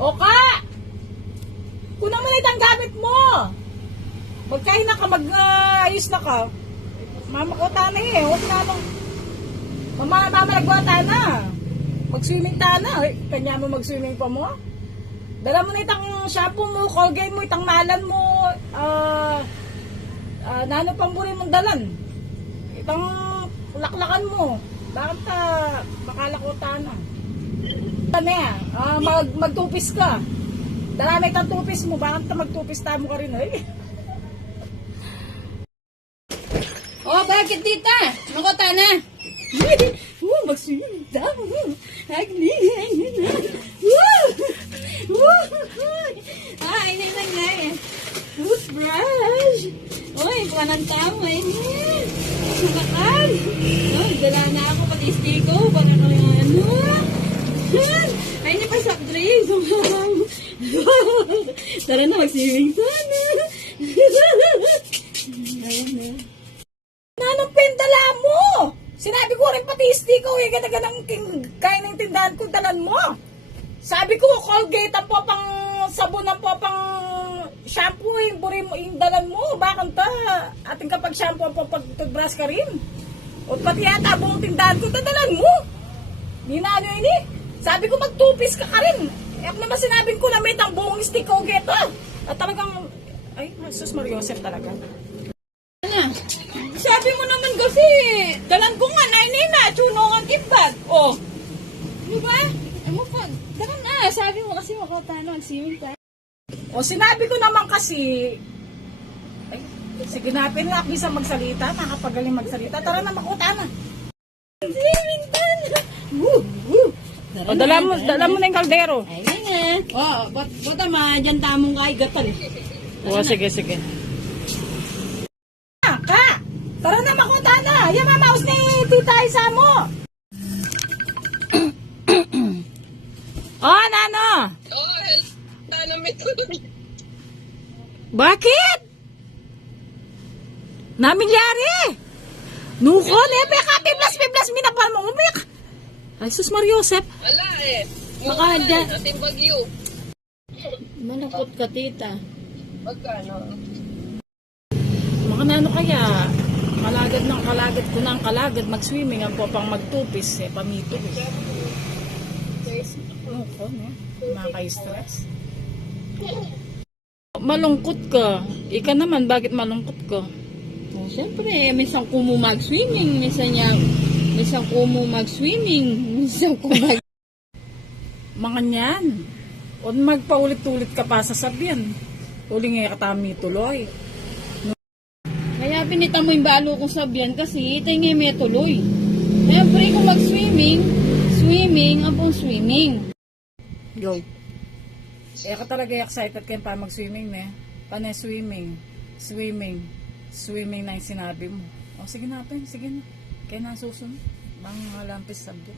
O ka! Kunan mo na itang gamit mo! Magkain na ka, mag-ayos na ka. Mama ko ta na eh. Huwag na nung... Mama nagwata na. Mag-swimming ta na. Kanya mo mag-swimming pa mo? Dala mo na itang shampoo mo, Colgate mo, itang malan mo, nano pang buri mong dalan. Itang laklakan mo. Bakit makalakota na? Ano yan? Magtupis ka. Dala na itang tupis mo. Bakit magtupis ta mo ka rin eh? Oh, bakit tita? Nakota na. Mag-swimming ta. Agni. Ay, naman na eh. Toothbrush. Uy, panang tama eh. Sumakan. Oh, dala na ako pati stiko. Baka ko yung ano. Ay, hindi pa soft drinks. Tara na, mag-swimming sana. Ayun na. Nanong pendala mo? Sinabi ko rin pati stiko eh. Ganda-gandang kain ng tindahan ko, dalan mo. Sabi ko, Colgate ang po pang sabon ang po pang shampoo, yung buri mo, yung dalan mo. Bakit ta? Ating kapag shampoo ang po pag toothbrush ka rin. O pati yata buong tindahan ko, dadalan mo. Hindi na ano ini. Sabi ko, magtupis ka rin. Eh, naman sinabing ko na may tang buong stick Colgate ah. At talagang, ay, Jesus Mariosep talaga. Ano? Sabi mo naman kasi, dalan ko nga, na, tsunongan kibag. Oh. Diba? Ano pa? Dalan na, sabi mo kasi makatano, mag-swimming tayo. O sinabi ko naman kasi, ay, sige na, pinakisa magsalita, nakapagaling magsalita. Tara na, makuta na. Swimming tayo. Woo! Woo! O, dala mo na yung kaldero. Ay, nga. Oh, bata ma, dyan tamong kaigatal. O, sige. Ka! Tara na, makuta na. Yan, mamaus ni Tita Isa mo. Oh, Nano. Oh, hell. Ano, may tulog. Bakit? Namilyari. Nukon, ka, piblas, minapal mo, umik. Ay, sus Mariosep. Wala eh. Baka Mukha dyan. ating bagyo. Malakot ka, tita. Magkano? Mga nano kaya, kalagad ko ng kalagad, mag-swimming, ang po pang magtupis, pamito. Nukon, nakaka-stress. Malungkot ka. Ika naman, bakit malungkot ka? Oh, siyempre, minsan ko mo mag-swimming, minsan ko mo mag-swimming, minsan ko Mga niyan. O magpaulit-ulit ka pa sa sabihan. Uli nga katami tuloy. Kaya pinita mo yung balo kong sabihan kasi ito nga may tuloy. Siyempre kung mag-swimming, Go. Ka talaga excited kayo pa mag-swimming, ne? Paano swimming na yung sinabi mo. O sige na, sige na. Kaya na susunod. Bang lampis subject.